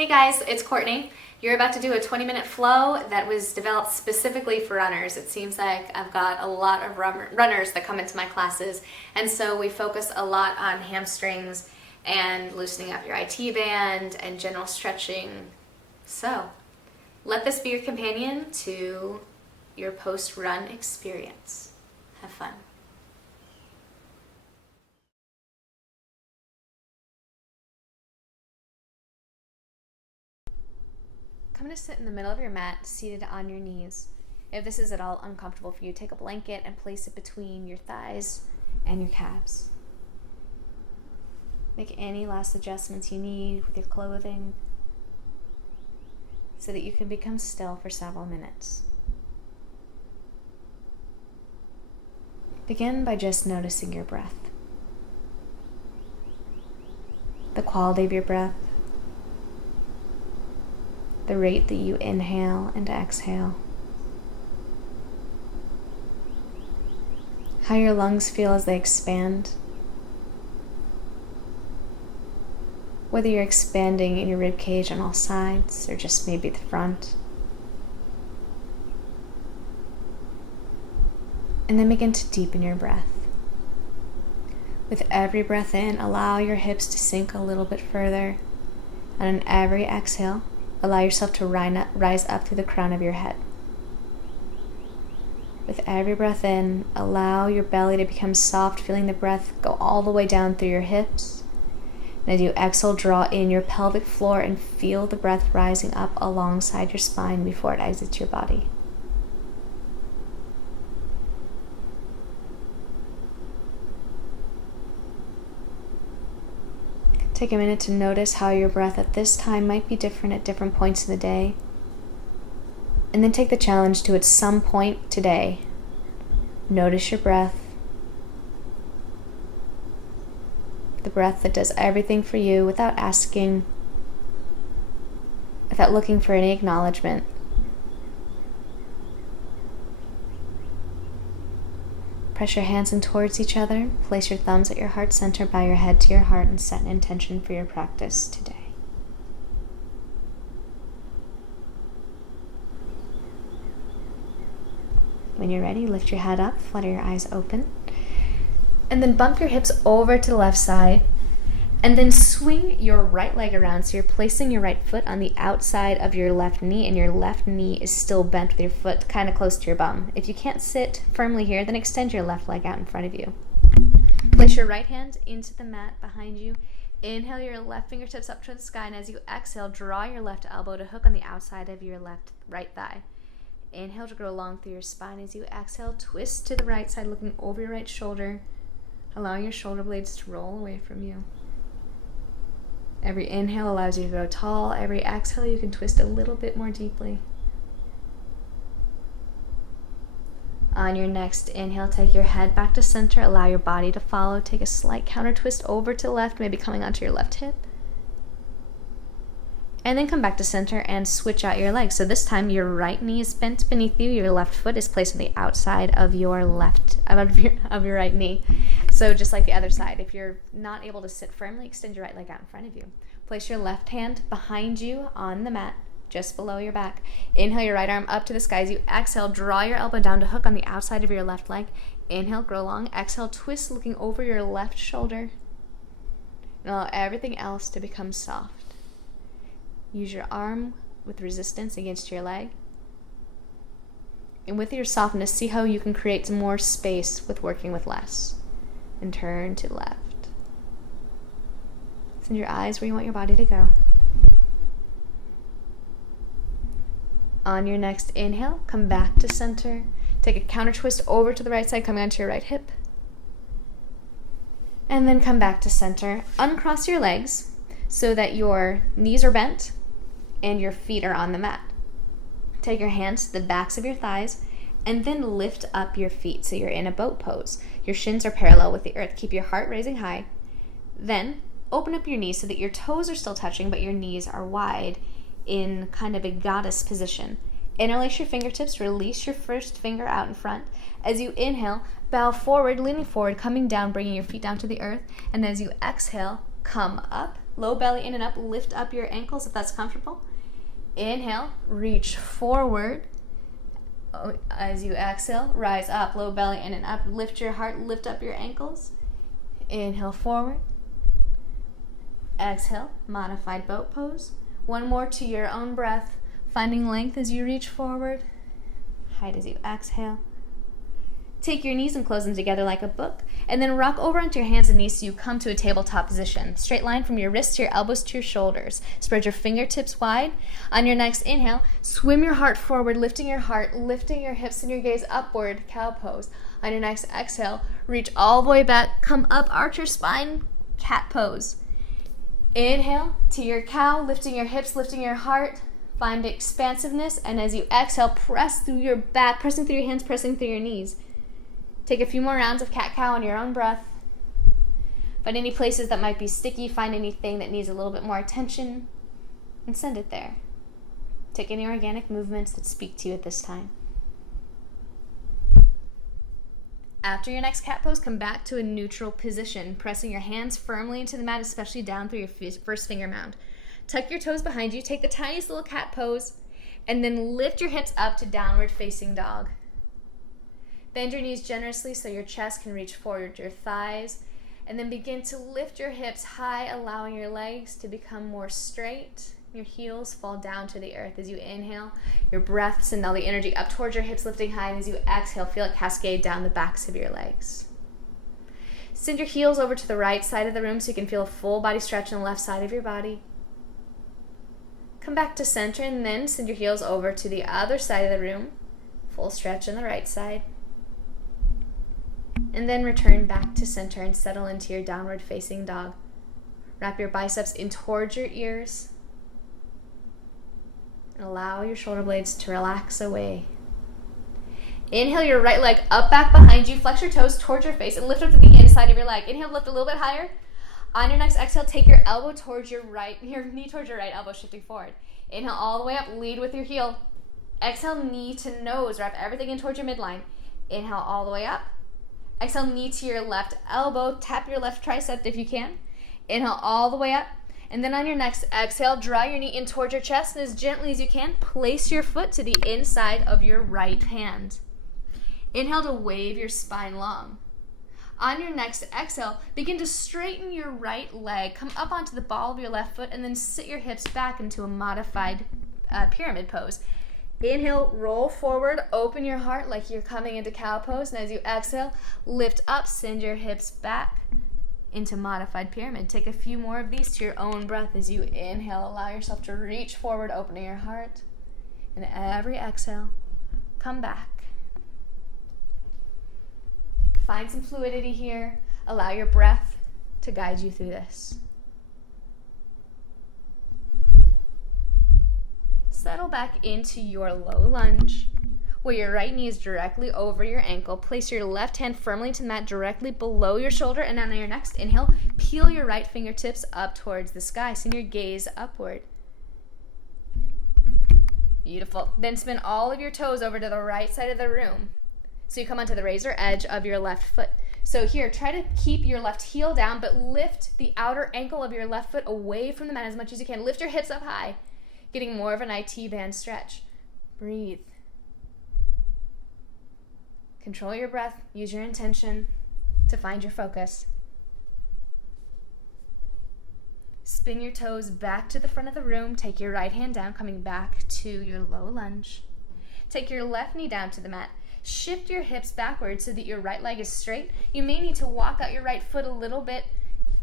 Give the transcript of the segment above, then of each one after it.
Hey guys, it's Courtney. You're about to do a 20-minute flow that was developed specifically for runners. It seems like I've got a lot of runners that come into my classes, and so we focus a lot on hamstrings and loosening up your IT band and general stretching. So, let this be your companion to your post-run experience. Have fun. Come to sit in the middle of your mat, seated on your knees. If this is at all uncomfortable for you, take a blanket and place it between your thighs and your calves. Make any last adjustments you need with your clothing so that you can become still for several minutes. Begin by just noticing your breath. The quality of your breath. The rate that you inhale and exhale. How your lungs feel as they expand. Whether you're expanding in your rib cage on all sides or just maybe the front. And then begin to deepen your breath. With every breath in, allow your hips to sink a little bit further. And on every exhale, allow yourself to rise up through the crown of your head. With every breath in, allow your belly to become soft, feeling the breath go all the way down through your hips. And as you exhale, draw in your pelvic floor and feel the breath rising up alongside your spine before it exits your body. Take a minute to notice how your breath at this time might be different at different points in the day. And then take the challenge to, at some point today, notice your breath. The breath that does everything for you without asking, without looking for any acknowledgement. Press your hands in towards each other, place your thumbs at your heart center, bow your head to your heart, and set an intention for your practice today. When you're ready, lift your head up, flutter your eyes open, and then bump your hips over to the left side, and then swing your right leg around. So you're placing your right foot on the outside of your left knee, and your left knee is still bent with your foot kind of close to your bum. If you can't sit firmly here, then extend your left leg out in front of you. Place your right hand into the mat behind you. Inhale your left fingertips up to the sky, and as you exhale, draw your left elbow to hook on the outside of your right thigh. Inhale to grow long through your spine. As you exhale, twist to the right side, looking over your right shoulder, allowing your shoulder blades to roll away from you. Every inhale allows you to grow tall. Every exhale, you can twist a little bit more deeply. On your next inhale, take your head back to center. Allow your body to follow. Take a slight counter twist over to the left, maybe coming onto your left hip. And then come back to center and switch out your legs. So this time your right knee is bent beneath you. Your left foot is placed on the outside of your your right knee. So just like the other side, if you're not able to sit firmly, extend your right leg out in front of you. Place your left hand behind you on the mat, just below your back. Inhale your right arm up to the sky. As you exhale, draw your elbow down to hook on the outside of your left leg. Inhale, grow long. Exhale, twist, looking over your left shoulder. And allow everything else to become soft. Use your arm with resistance against your leg. And with your softness, see how you can create some more space with working with less. And turn to the left. Send your eyes where you want your body to go. On your next inhale, come back to center. Take a counter twist over to the right side, coming onto your right hip. And then come back to center. Uncross your legs so that your knees are bent and your feet are on the mat. Take your hands to the backs of your thighs and then lift up your feet so you're in a boat pose. Your shins are parallel with the earth. Keep your heart raising high. Then open up your knees so that your toes are still touching but your knees are wide in kind of a goddess position. Interlace your fingertips, release your first finger out in front. As you inhale, bow forward, leaning forward, coming down, bringing your feet down to the earth. And as you exhale, come up, low belly in and up. Lift up your ankles if that's comfortable. Inhale, reach forward. As you exhale, rise up, low belly in and up. Lift your heart, lift up your ankles. Inhale, forward. Exhale, modified boat pose. One more to your own breath, finding length as you reach forward. Height as you exhale. Take your knees and close them together like a book, and then rock over onto your hands and knees so you come to a tabletop position. Straight line from your wrists to your elbows to your shoulders. Spread your fingertips wide. On your next inhale, swim your heart forward, lifting your heart, lifting your hips and your gaze upward, cow pose. On your next exhale, reach all the way back, come up, arch your spine, cat pose. Inhale to your cow, lifting your hips, lifting your heart. Find expansiveness, and as you exhale, press through your back, pressing through your hands, pressing through your knees. Take a few more rounds of cat-cow on your own breath. Find any places that might be sticky, find anything that needs a little bit more attention, and send it there. Take any organic movements that speak to you at this time. After your next cat pose, come back to a neutral position, pressing your hands firmly into the mat, especially down through your first finger mound. Tuck your toes behind you, take the tiniest little cat pose, and then lift your hips up to downward facing dog. Bend your knees generously so your chest can reach forward to your thighs, and then begin to lift your hips high, allowing your legs to become more straight. Your heels fall down to the earth as you inhale. Your breath send all the energy up towards your hips, lifting high, and as you exhale, feel it cascade down the backs of your legs. Send your heels over to the right side of the room so you can feel a full body stretch on the left side of your body. Come back to center and then send your heels over to the other side of the room. Full stretch on the right side. And then return back to center and settle into your downward facing dog. Wrap your biceps in towards your ears. And allow your shoulder blades to relax away. Inhale your right leg up back behind you. Flex your toes towards your face and lift up to the inside of your leg. Inhale, lift a little bit higher. On your next exhale, take your elbow towards your knee towards your right elbow, shifting forward. Inhale all the way up, lead with your heel. Exhale, knee to nose. Wrap everything in towards your midline. Inhale all the way up. Exhale, knee to your left elbow. Tap your left tricep if you can. Inhale all the way up. And then on your next exhale, draw your knee in towards your chest. And as gently as you can, place your foot to the inside of your right hand. Inhale to wave your spine long. On your next exhale, begin to straighten your right leg. Come up onto the ball of your left foot and then sit your hips back into a modified pyramid pose. Inhale, roll forward, open your heart like you're coming into cow pose. And as you exhale, lift up, send your hips back into modified pyramid. Take a few more of these to your own breath as you inhale. Allow yourself to reach forward, opening your heart. And every exhale, come back. Find some fluidity here. Allow your breath to guide you through this. Settle back into your low lunge, where your right knee is directly over your ankle. Place your left hand firmly to the mat directly below your shoulder, and on your next inhale, peel your right fingertips up towards the sky. Send your gaze upward. Beautiful. Then spin all of your toes over to the right side of the room. So you come onto the razor edge of your left foot. So here, try to keep your left heel down, but lift the outer ankle of your left foot away from the mat as much as you can. Lift your hips up high, getting more of an IT band stretch. Breathe. Control your breath. Use your intention to find your focus. Spin your toes back to the front of the room. Take your right hand down, coming back to your low lunge. Take your left knee down to the mat. Shift your hips backwards so that your right leg is straight. You may need to walk out your right foot a little bit,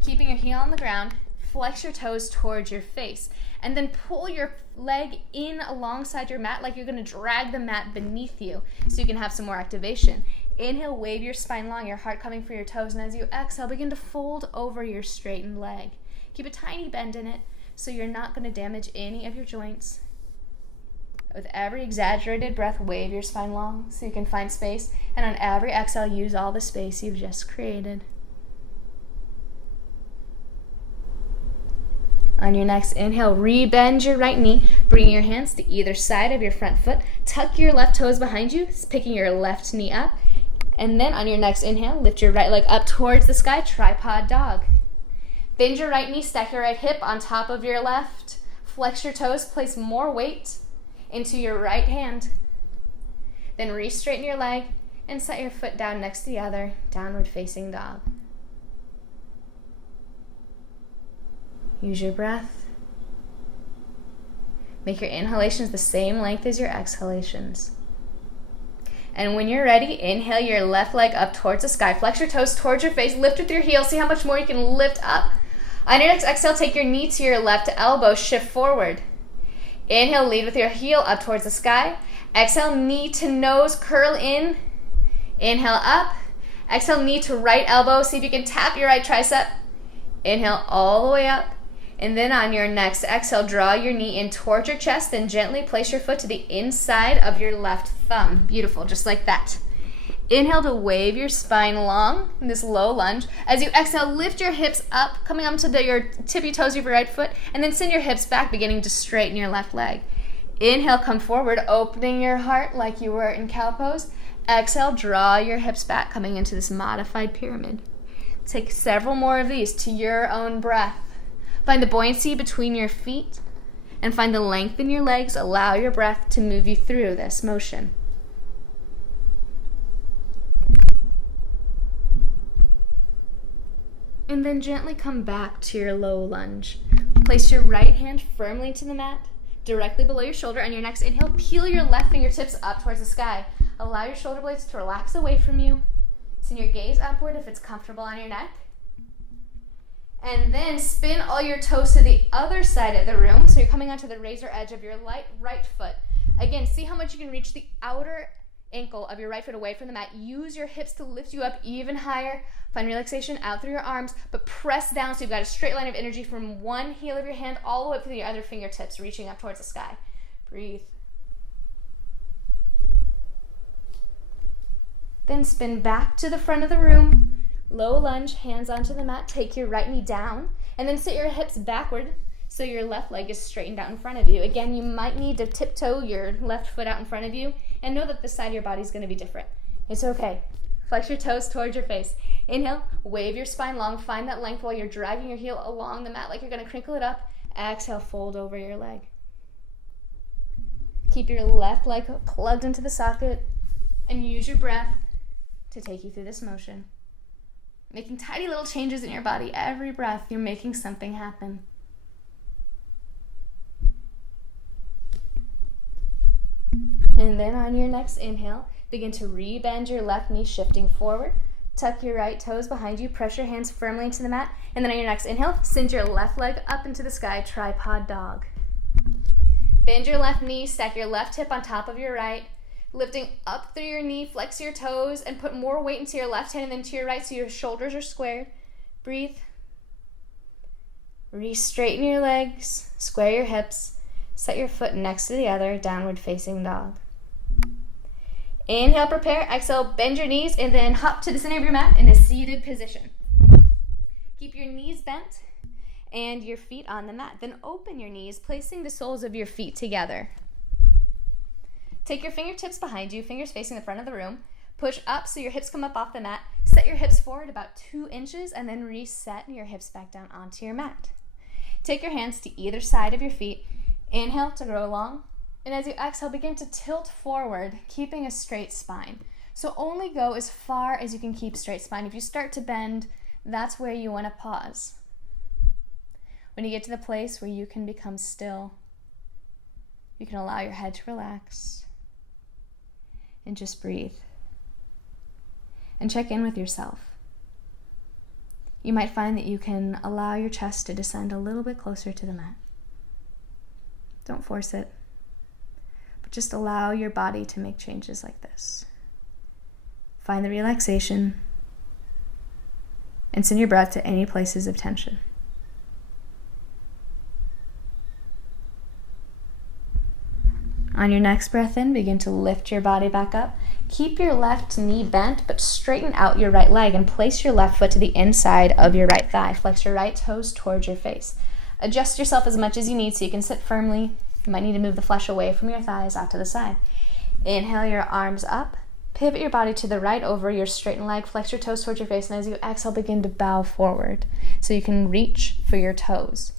keeping your heel on the ground. Flex your toes towards your face. And then pull your leg in alongside your mat like you're going to drag the mat beneath you so you can have some more activation. Inhale, wave your spine long, your heart coming for your toes. And as you exhale, begin to fold over your straightened leg. Keep a tiny bend in it so you're not going to damage any of your joints. With every exaggerated breath, wave your spine long so you can find space. And on every exhale, use all the space you've just created. On your next inhale, rebend your right knee. Bring your hands to either side of your front foot. Tuck your left toes behind you, picking your left knee up. And then on your next inhale, lift your right leg up towards the sky, tripod dog. Bend your right knee, stack your right hip on top of your left. Flex your toes, place more weight into your right hand. Then re-straighten your leg and set your foot down next to the other, downward facing dog. Use your breath. Make your inhalations the same length as your exhalations. And when you're ready, inhale your left leg up towards the sky. Flex your toes towards your face. Lift with your heels. See how much more you can lift up. On your next exhale, take your knee to your left elbow. Shift forward. Inhale, lead with your heel up towards the sky. Exhale, knee to nose, curl in. Inhale, up. Exhale, knee to right elbow. See if you can tap your right tricep. Inhale all the way up. And then on your next exhale, draw your knee in towards your chest. Then gently place your foot to the inside of your left thumb. Beautiful, just like that. Inhale to wave your spine long in this low lunge. As you exhale, lift your hips up, coming up to your tippy toes of your right foot, and then send your hips back, beginning to straighten your left leg. Inhale, come forward, opening your heart like you were in cow pose. Exhale, draw your hips back, coming into this modified pyramid. Take several more of these to your own breath. Find the buoyancy between your feet and find the length in your legs. Allow your breath to move you through this motion. And then gently come back to your low lunge. Place your right hand firmly to the mat, directly below your shoulder. On your next inhale, peel your left fingertips up towards the sky. Allow your shoulder blades to relax away from you. Send your gaze upward if it's comfortable on your neck. And then spin all your toes to the other side of the room. So you're coming onto the razor edge of your right foot. Again, see how much you can reach the outer ankle of your right foot away from the mat. Use your hips to lift you up even higher. Find relaxation out through your arms, but press down so you've got a straight line of energy from one heel of your hand all the way up to the other fingertips, reaching up towards the sky. Breathe. Then spin back to the front of the room. Low lunge, hands onto the mat. Take your right knee down, and then sit your hips backward so your left leg is straightened out in front of you. Again, you might need to tiptoe your left foot out in front of you, and know that the side of your body is going to be different. It's okay. Flex your toes towards your face. Inhale, wave your spine long. Find that length while you're dragging your heel along the mat like you're going to crinkle it up. Exhale, fold over your leg. Keep your left leg plugged into the socket, and use your breath to take you through this motion. Making tiny little changes in your body. Every breath, you're making something happen. And then on your next inhale, begin to re-bend your left knee, shifting forward. Tuck your right toes behind you. Press your hands firmly into the mat. And then on your next inhale, send your left leg up into the sky, tripod dog. Bend your left knee, stack your left hip on top of your right. Lifting up through your knee, flex your toes, and put more weight into your left hand and then to your right so your shoulders are squared. Breathe. Re-straighten your legs, square your hips, set your foot next to the other, downward facing dog. Inhale, prepare. Exhale, bend your knees, and then hop to the center of your mat in a seated position. Keep your knees bent and your feet on the mat. Then open your knees, placing the soles of your feet together. Take your fingertips behind you, fingers facing the front of the room. Push up so your hips come up off the mat. Set your hips forward about 2 inches and then reset your hips back down onto your mat. Take your hands to either side of your feet. Inhale to grow long. And as you exhale, begin to tilt forward, keeping a straight spine. So only go as far as you can keep straight spine. If you start to bend, that's where you want to pause. When you get to the place where you can become still, you can allow your head to relax. And just breathe. And check in with yourself. You might find that you can allow your chest to descend a little bit closer to the mat. Don't force it, but just allow your body to make changes like this. Find the relaxation and send your breath to any places of tension. On your next breath in, begin to lift your body back up. Keep your left knee bent, but straighten out your right leg and place your left foot to the inside of your right thigh. Flex your right toes towards your face. Adjust yourself as much as you need so you can sit firmly. You might need to move the flesh away from your thighs out to the side. Inhale your arms up. Pivot your body to the right over your straightened leg. Flex your toes towards your face. And as you exhale, begin to bow forward so you can reach for your toes.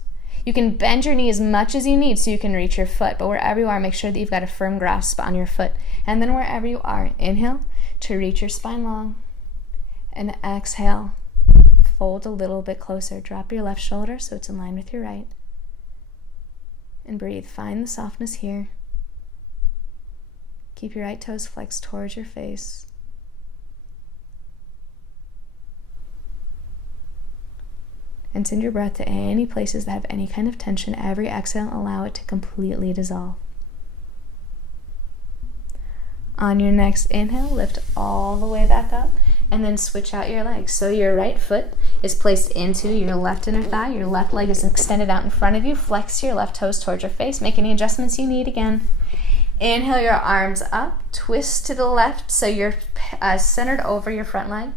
You can bend your knee as much as you need so you can reach your foot. But wherever you are, make sure that you've got a firm grasp on your foot. And then wherever you are, inhale to reach your spine long. And exhale, fold a little bit closer. Drop your left shoulder so it's in line with your right. And breathe. Find the softness here. Keep your right toes flexed towards your face. And send your breath to any places that have any kind of tension. Every exhale, allow it to completely dissolve. On your next inhale, lift all the way back up and then switch out your legs. So your right foot is placed into your left inner thigh. Your left leg is extended out in front of you. Flex your left toes towards your face. Make any adjustments you need again. Inhale your arms up. Twist to the left so you're centered over your front leg.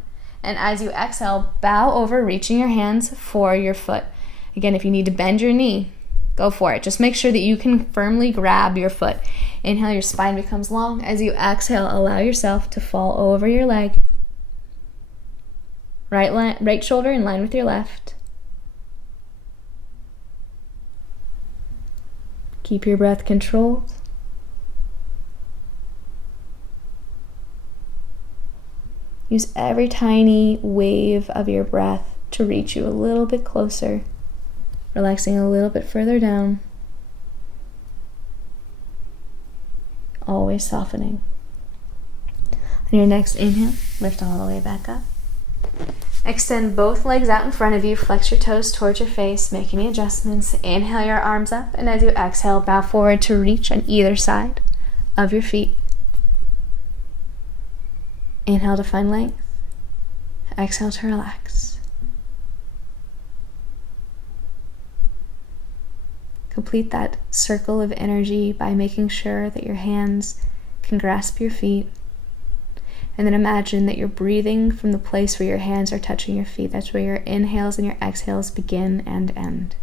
And as you exhale, bow over, reaching your hands for your foot. Again, if you need to bend your knee, go for it. Just make sure that you can firmly grab your foot. Inhale, your spine becomes long. As you exhale, allow yourself to fall over your leg. Right shoulder in line with your left. Keep your breath controlled. Use every tiny wave of your breath to reach you a little bit closer, relaxing a little bit further down, always softening. On your next inhale, lift all the way back up. Extend both legs out in front of you, flex your toes towards your face, make any adjustments. Inhale your arms up, and as you exhale, bow forward to reach on either side of your feet. Inhale to find length. Exhale to relax. Complete that circle of energy by making sure that your hands can grasp your feet. And then imagine that you're breathing from the place where your hands are touching your feet. That's where your inhales and your exhales begin and end.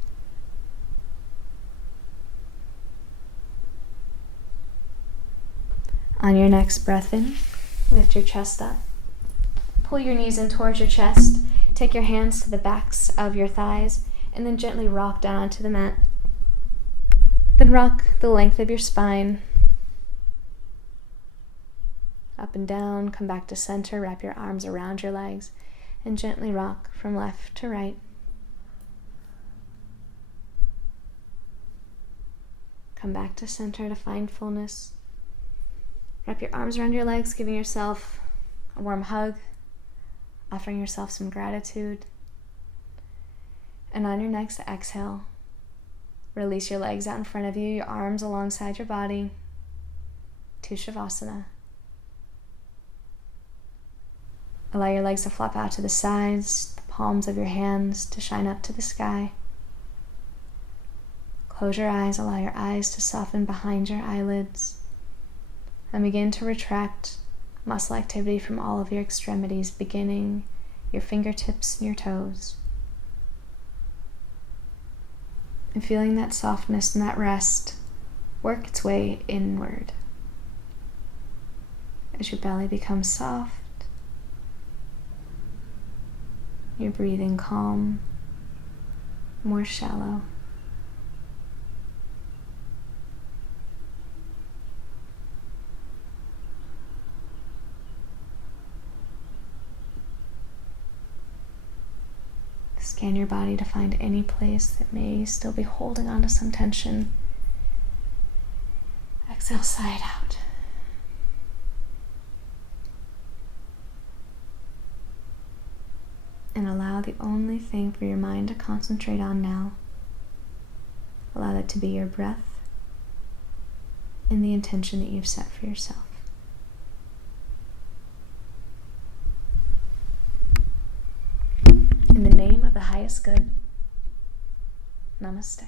On your next breath in, lift your chest up. Pull your knees in towards your chest. Take your hands to the backs of your thighs and then gently rock down onto the mat. Then rock the length of your spine. Up and down, come back to center, wrap your arms around your legs and gently rock from left to right. Come back to center to find fullness. Wrap your arms around your legs, giving yourself a warm hug, offering yourself some gratitude. And on your next exhale, release your legs out in front of you, your arms alongside your body, to Shavasana. Allow your legs to flop out to the sides, the palms of your hands to shine up to the sky. Close your eyes, allow your eyes to soften behind your eyelids. And begin to retract muscle activity from all of your extremities, beginning your fingertips and your toes. And feeling that softness and that rest work its way inward. As your belly becomes soft, your breathing calm, more shallow. Scan your body to find any place that may still be holding on to some tension. Exhale, sigh it out. And allow the only thing for your mind to concentrate on now. Allow that to be your breath and the intention that you've set for yourself. In the name of the highest good, namaste.